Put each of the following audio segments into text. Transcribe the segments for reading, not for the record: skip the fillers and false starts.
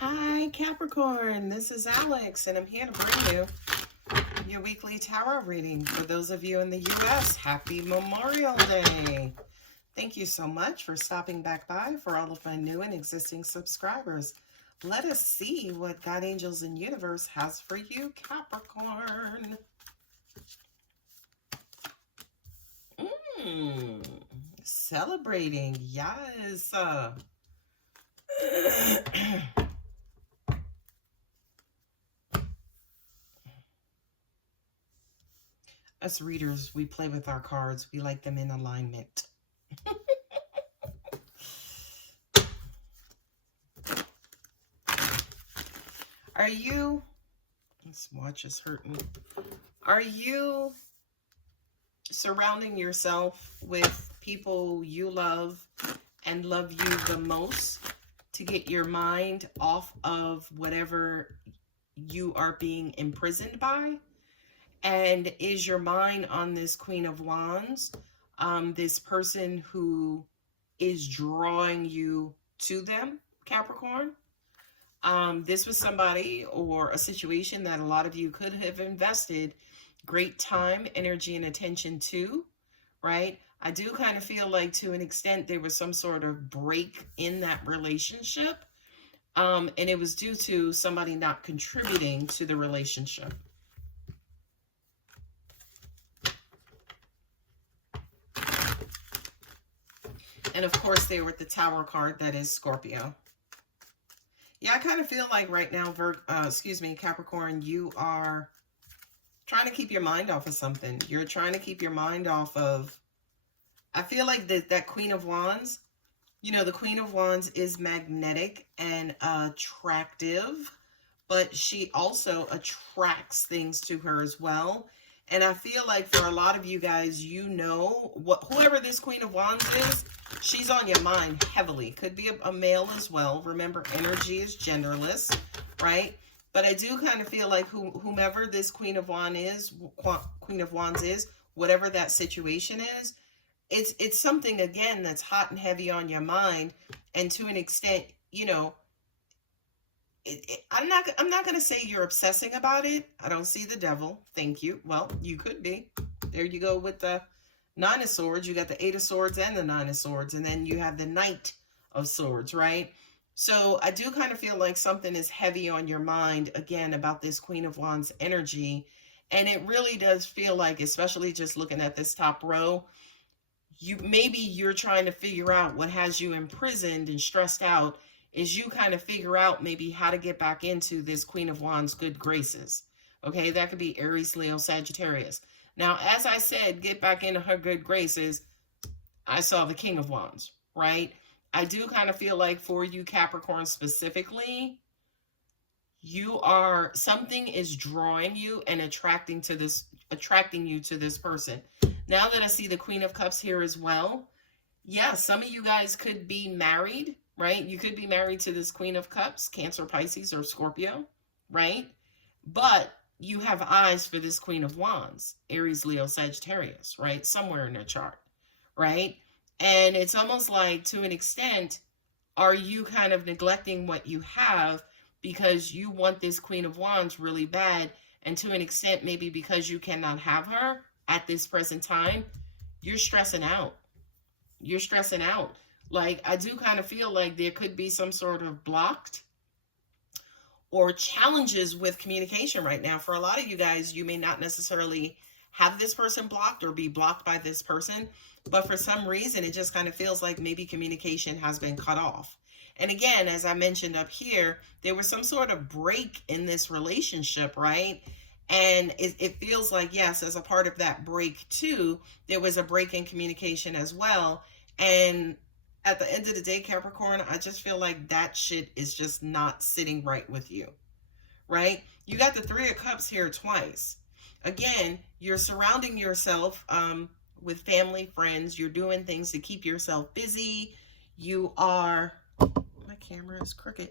Hi Capricorn, this is Alex and I'm here to bring you your weekly tarot reading. For those of you in the US, happy Memorial Day. Thank you so much for stopping back by. For all of my new and existing subscribers, let us see what God, angels, and universe has for you, Capricorn. Celebrating, yes. Us readers, we play with our cards. We like them in alignment. Are you, this watch is hurting. Are you surrounding yourself with people you love and love you the most to get your mind off of whatever you are being imprisoned by? And is your mind on this Queen of Wands, this person who is drawing you to them, Capricorn? This was somebody or a situation that a lot of you could have invested great time, energy, and attention to, right? I do kind of feel like to an extent there was some sort of break in that relationship, and it was due to somebody not contributing to the relationship. And of course, they were the Tower card, that is Scorpio. Yeah, I kind of feel like right now, Capricorn, you are trying to keep your mind off of something. You're trying to keep your mind off of, I feel like that Queen of Wands, you know, the Queen of Wands is magnetic and attractive, but she also attracts things to her as well. And I feel like for a lot of you guys, you know, whoever this Queen of Wands is, she's on your mind heavily. Could be a male as well. Remember, energy is genderless, right? But I do kind of feel like whomever this Queen of Wands is, whatever that situation is, it's something, again, that's hot and heavy on your mind. And to an extent, you know, I'm not going to say you're obsessing about it. I don't see the devil. Thank you. Well, you could be. There you go with the Nine of Swords. You got the Eight of Swords and the Nine of Swords. And then you have the Knight of Swords, right? So I do kind of feel like something is heavy on your mind, again, about this Queen of Wands energy. And it really does feel like, especially just looking at this top row, maybe you're trying to figure out what has you imprisoned and stressed out, is you kind of figure out maybe how to get back into this Queen of Wands good graces. Okay, that could be Aries, Leo, Sagittarius. Now, as I said, get back into her good graces, I saw the King of Wands, right? I do kind of feel like for you, Capricorn, specifically, something is drawing you and attracting you to this person. Now that I see the Queen of Cups here as well, yeah, some of you guys could be married, right? You could be married to this Queen of Cups, Cancer, Pisces, or Scorpio, right? But you have eyes for this Queen of Wands, Aries, Leo, Sagittarius, right? Somewhere in their chart, right? And it's almost like, to an extent, are you kind of neglecting what you have because you want this Queen of Wands really bad? And to an extent, maybe because you cannot have her at this present time, you're stressing out. You're stressing out. Like, I do kind of feel like there could be some sort of blocked or challenges with communication right now. For a lot of you guys, you may not necessarily have this person blocked or be blocked by this person, but for some reason, it just kind of feels like maybe communication has been cut off. And again, as I mentioned up here, there was some sort of break in this relationship, right? And it feels like, yes, as a part of that break too, there was a break in communication as well. And at the end of the day, Capricorn, I just feel like that shit is just not sitting right with you, right? You got the Three of Cups here twice. Again, you're surrounding yourself with family, friends. You're doing things to keep yourself busy. You are, my camera is crooked.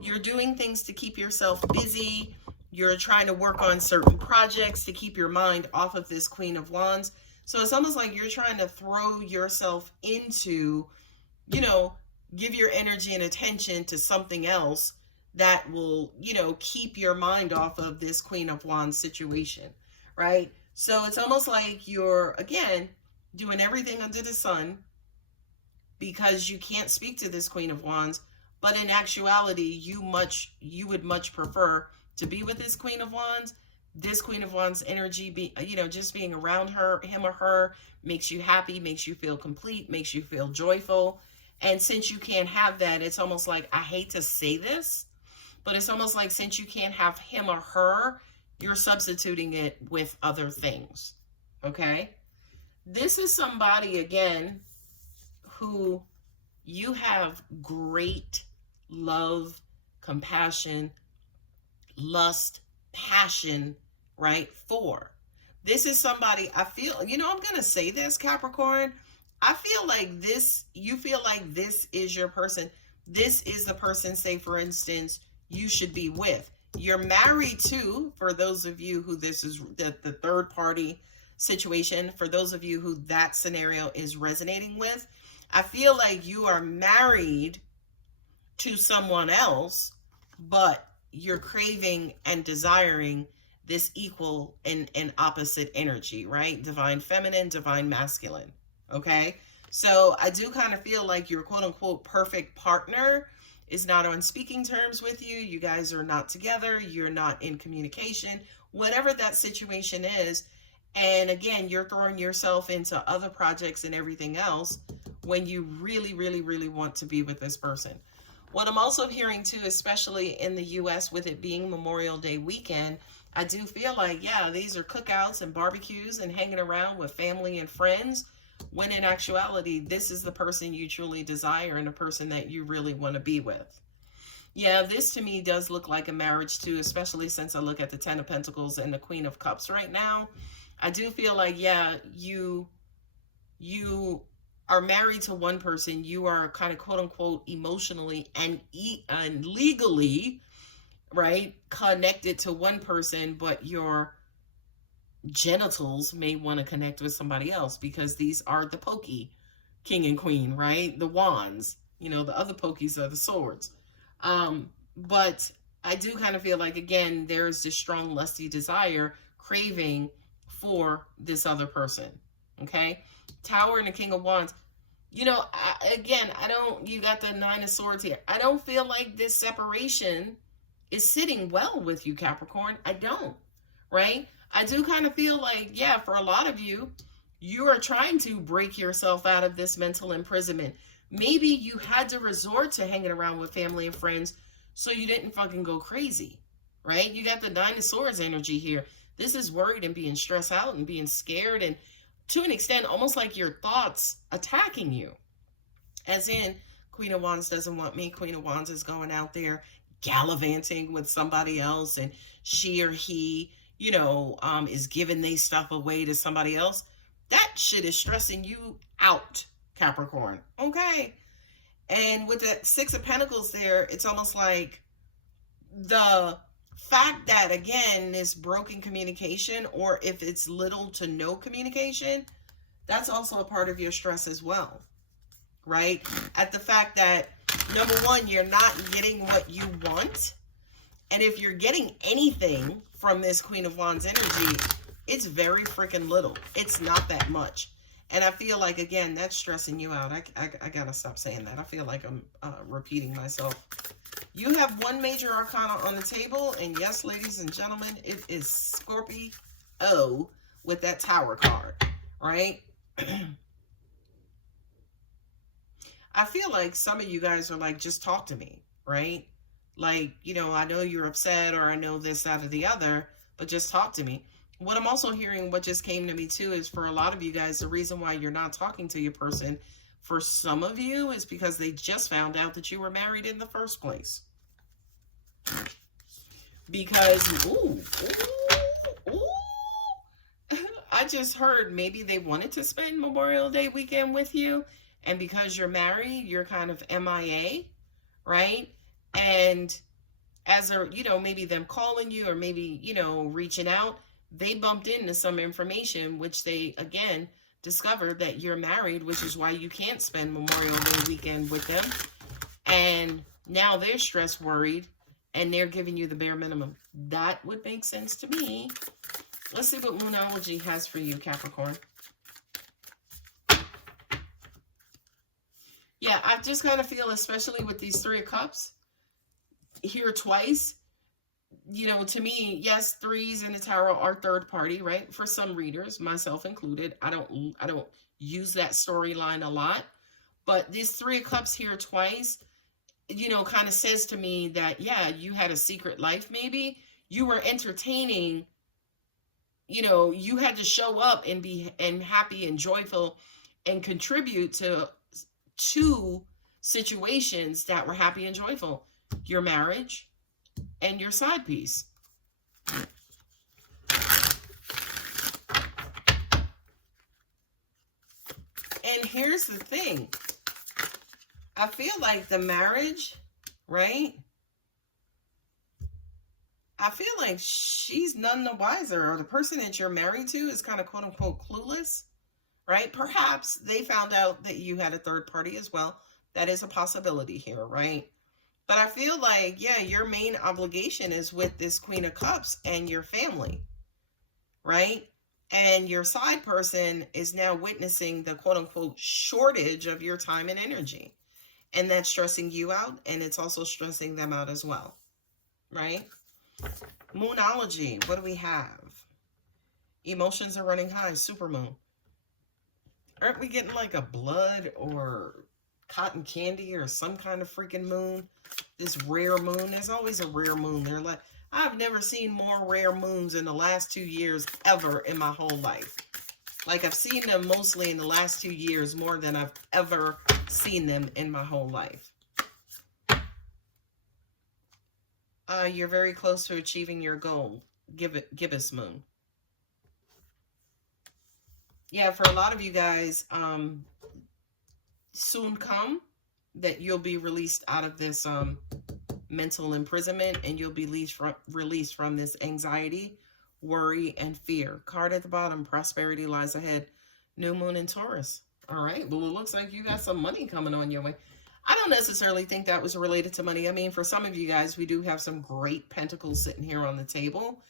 You're doing things to keep yourself busy. You're trying to work on certain projects to keep your mind off of this Queen of Wands. So it's almost like you're trying to throw yourself into, you know, give your energy and attention to something else that will, you know, keep your mind off of this Queen of Wands situation, right? So it's almost like you're, again, doing everything under the sun because you can't speak to this Queen of Wands, but in actuality, you would much prefer to be with this Queen of Wands. This Queen of Wands energy, just being around her, him or her, makes you happy, makes you feel complete, makes you feel joyful. And since you can't have that, it's almost like, I hate to say this, but it's almost like since you can't have him or her, you're substituting it with other things, okay? This is somebody, again, who you have great love, compassion, lust, passion, right, for. This is somebody, I feel, I'm going to say this, Capricorn. I feel like this, you feel like this is your person. This is the person, say, for instance, you should be with. You're married to, for those of you who this is the third party situation, for those of you who that scenario is resonating with, I feel like you are married to someone else, but you're craving and desiring this equal and opposite energy, right? Divine feminine, divine masculine, okay? So I do kind of feel like your quote unquote perfect partner is not on speaking terms with you. You guys are not together. You're not in communication, whatever that situation is. And again, you're throwing yourself into other projects and everything else when you really, really, really want to be with this person. What I'm also hearing too, especially in the US with it being Memorial Day weekend, I do feel like, yeah, these are cookouts and barbecues and hanging around with family and friends, when in actuality, this is the person you truly desire and a person that you really want to be with. Yeah, this to me does look like a marriage too, especially since I look at the Ten of Pentacles and the Queen of Cups right now. I do feel like, yeah, you are married to one person. You are kind of quote unquote emotionally and legally, right, connected to one person, but your genitals may want to connect with somebody else because these are the pokey king and queen, right? The wands, the other pokies are the swords. But I do kind of feel like, again, there's this strong lusty desire, craving for this other person, okay? Tower and the King of Wands. You got the Nine of Swords here. I don't feel like this separation is sitting well with you, Capricorn. I don't, right? I do kind of feel like, yeah, for a lot of you, you are trying to break yourself out of this mental imprisonment. Maybe you had to resort to hanging around with family and friends so you didn't fucking go crazy, right? You got the Nine of Swords energy here. This is worried and being stressed out and being scared, and to an extent, almost like your thoughts attacking you. As in, Queen of Wands doesn't want me. Queen of Wands is going out there gallivanting with somebody else, and she or he, is giving their stuff away to somebody else. That shit is stressing you out, Capricorn. Okay. And with the Six of Pentacles there, it's almost like the fact that, again, this broken communication, or if it's little to no communication, that's also a part of your stress as well, right? At the fact that, number one, you're not getting what you want. And if you're getting anything from this Queen of Wands energy, it's very freaking little. It's not that much. And I feel like, again, that's stressing you out. I gotta stop saying that. I feel like I'm repeating myself. You have one major arcana on the table, and yes, ladies and gentlemen, it is Scorpio with that Tower card, right? I feel like some of you guys are like, just talk to me, right? Like, I know you're upset, or I know this, that, or the other, but just talk to me. What I'm also hearing, what just came to me too, is for a lot of you guys, the reason why you're not talking to your person, for some of you, is because they just found out that you were married in the first place. Because, I just heard maybe they wanted to spend Memorial Day weekend with you, and because you're married, you're kind of MIA, right? And as a, maybe them calling you, or maybe, reaching out, they bumped into some information, which they, again, discovered that you're married, which is why you can't spend Memorial Day weekend with them. And now they're stress worried, and they're giving you the bare minimum. That would make sense to me. Let's see what Moonology has for you, Capricorn. Yeah, I just kind of feel, especially with these Three of Cups here twice, you know, to me, yes, threes in the tarot are third party, right? For some readers, myself included. I don't use that storyline a lot, but this Three of Cups here twice, you know, kind of says to me that, yeah, you had a secret life. Maybe you were entertaining, you know, you had to show up and be happy and joyful and contribute to two situations that were happy and joyful: your marriage and your side piece. And here's the thing. I feel like the marriage, right? I feel like she's none the wiser, or the person that you're married to is kind of quote unquote clueless, right? Perhaps they found out that you had a third party as well. That is a possibility here, right? But I feel like, yeah, your main obligation is with this Queen of Cups and your family, right? And your side person is now witnessing the quote unquote shortage of your time and energy. And that's stressing you out, and it's also stressing them out as well, right? Moonology, what do we have? Emotions are running high, supermoon. Aren't we getting like a blood or cotton candy or some kind of freaking moon? This rare moon, there's always a rare moon. They're like, I've never seen more rare moons in the last 2 years ever in my whole life. Like, I've seen them mostly in the last 2 years more than I've ever seen them in my whole life. You're very close to achieving your goal. Gibbous moon. Yeah, for a lot of you guys, soon come that you'll be released out of this mental imprisonment, and you'll be released from this anxiety, worry, and fear. Card at the bottom, prosperity lies ahead. New moon in Taurus. All right, well, it looks like you got some money coming on your way. I don't necessarily think that was related to money. I mean, for some of you guys, we do have some great pentacles sitting here on the table,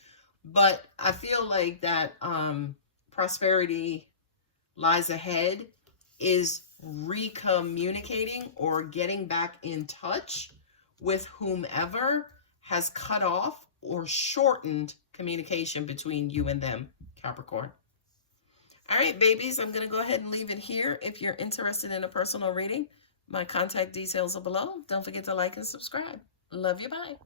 but I feel like that prosperity lies ahead is recommunicating or getting back in touch with whomever has cut off or shortened communication between you and them, Capricorn. All right, babies, I'm going to go ahead and leave it here. If you're interested in a personal reading, my contact details are below. Don't forget to like and subscribe. Love you. Bye.